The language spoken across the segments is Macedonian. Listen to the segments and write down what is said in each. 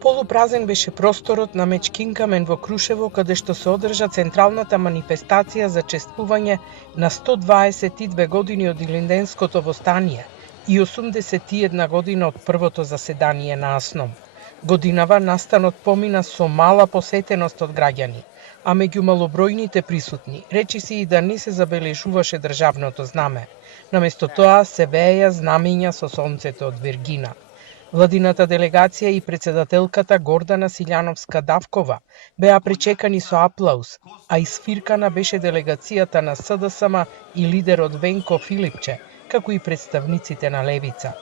Полупразен беше просторот на Мечкин камен во Крушево, каде што се одржа централната манифестација за чествување на 122 години од Илинденското востание и 81 година од првото заседание на АСНОМ. Годинава настанот помина со мала посетеност од граѓани, а меѓу малобројните присутни, речиси и да не се забележуваше државното знаме. Наместо тоа се вееја знамиња со сонцето од Виргина. Владината делегација и председателката Гордана Силјановска-Давкова беа пречекани со аплауз, а исфиркана беше делегацијата на СДСМ и лидерот Венко Филипче, како и представниците на Левица.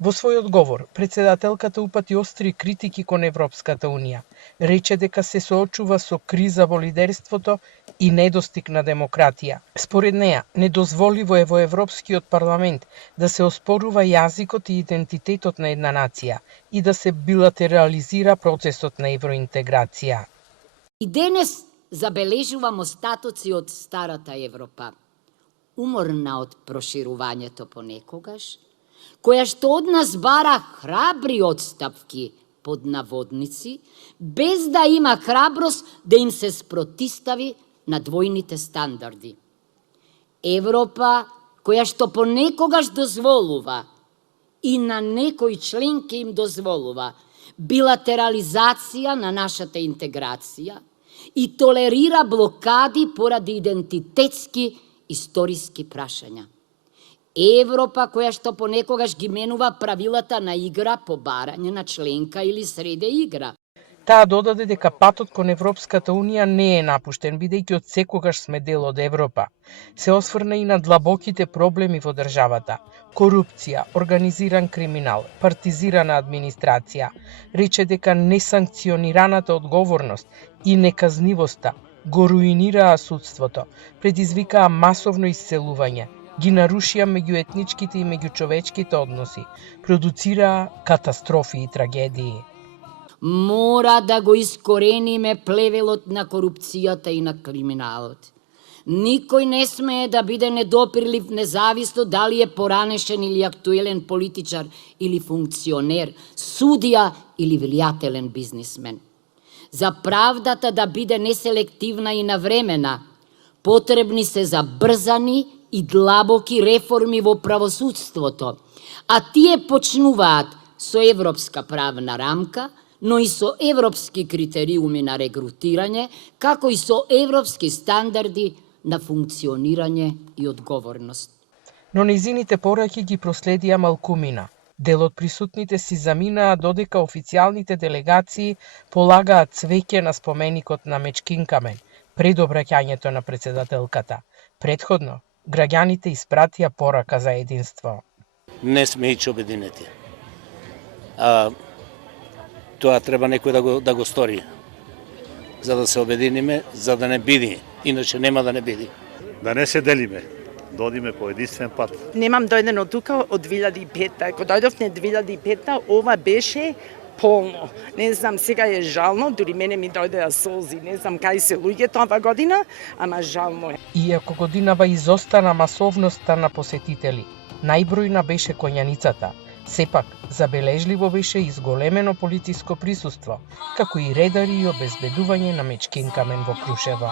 Во свој одговор, председателката упати остри критики кон Европската Унија. Рече дека се соочува со криза во лидерството и недостиг на демократија. Според неа, недозволиво е во Европскиот парламент да се оспорува јазикот и идентитетот на една нација и да се билатерализира процесот на евроинтеграција. И денес забележувам остатоци од старата Европа, уморна од проширувањето понекогаш, која што од нас бара храбри отстапки под наводници, без да има храброст да им се спротистави на двојните стандарди. Европа која што понекогаш дозволува и на некои членки им дозволува билатерализација на нашата интеграција и толерира блокади поради идентитетски историски прашања. Европа која што понекогаш ги менува правилата на игра по барање на членка или среде игра. Таа додаде дека патот кон Европската Унија не е напуштен, бидејќи од секогаш сме дел од Европа. Се осврна и на длабоките проблеми во државата: корупција, организиран криминал, партизирана администрација. Рече дека несанкционираната одговорност и неказнивоста го руинираа судството, предизвикаа масовно исцелување, ги нарушија меѓуетничките и меѓучовечките односи, продуцираа катастрофи и трагедии. Мора да го искорениме плевелот на корупцијата и на криминалот. Никој не смее да биде недопирлив независно дали е поранешен или актуелен политичар или функционер, судија или влијателен бизнисмен. За правдата да биде неселективна и навремена, потребни се забрзани и длабоки реформи во правосудството, а тие почнуваат со европска правна рамка, но и со европски критериуми на регрутирање, како и со европски стандарди на функционирање и одговорност. Но нејзините пораки ги проследија малкумина. Дел од присутните си заминаа додека официјалните делегации полагаат цвеќе на споменикот на Мечкин камен пред обраќањето на председателката. Предходно, граѓаните испратија порака за единство. Не сме ич обединети. Тоа треба некој да го стори, за да се обединиме, за да не биди, иначе нема да не биди. Да не се делиме, да одиме по единствен пат. Немам дојдено тука од 2005. Кога дојдовме 2005, ова беше полно. Не знам, сега е жално, дури мене ми дојдеа солзи. Не знам кај се луѓето ова година, ама жално е. Иако годинава изостана масовноста на посетители, најбројна беше конјаницата. Сепак, забележливо беше и зголемено полициско присуство, како и редари и обезбедување на Мечкин камен во Крушево.